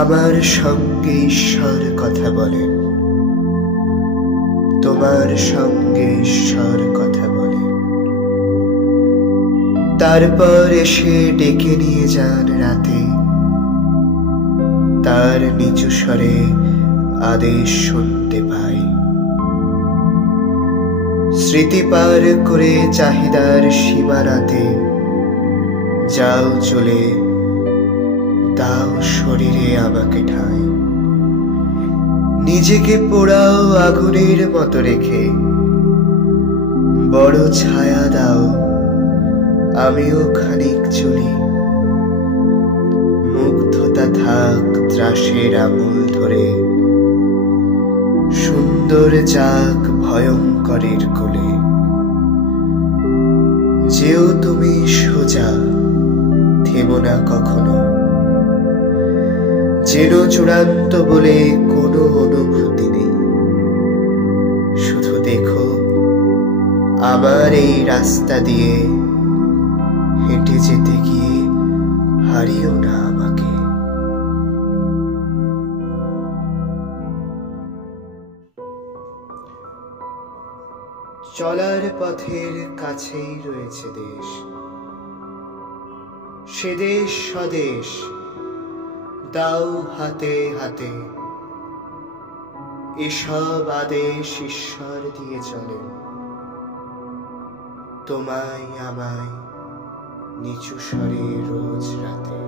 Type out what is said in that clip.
আমার সঙ্গে ঈশ্বর কথা বলেন, তোমার সঙ্গে ঈশ্বর কথা বলেন। তারপর এসে ডেকে নিয়ে যান রাতে, তার নিচু স্বরে আদেশ শুনতে পাই। স্মৃতি পার করে চাহিদার সীমানাতে যাও চলে, দাও শরীরে আমাকে ঠাঁই। নিজেকে পোড়াও আগুনের মতো রেখে, বড় ছায়া দাও, আমিও খানিক চলি। মুগ্ধতা থাক ত্রাসের আঙুল ধরে, সুন্দর যাক ভয়ঙ্করের কোলে। যেও তুমি সোজা, থেমো না কখনো, যেন চূড়ান্ত বলে কোনো অনুভূতি নেই। শুধু দেখো আমার এই রাস্তা দিয়ে হেঁটে যেতে গিয়ে হারিও না আমাকে। চলার পথের কাছেই রয়েছে দেশ, সে দেশ স্বদেশ দাও হাতে হাতে। এসব আদেশ ঈশ্বর দিয়ে চলেন, তোমায় আমায় নিচু স্বরে রোজ রাতে।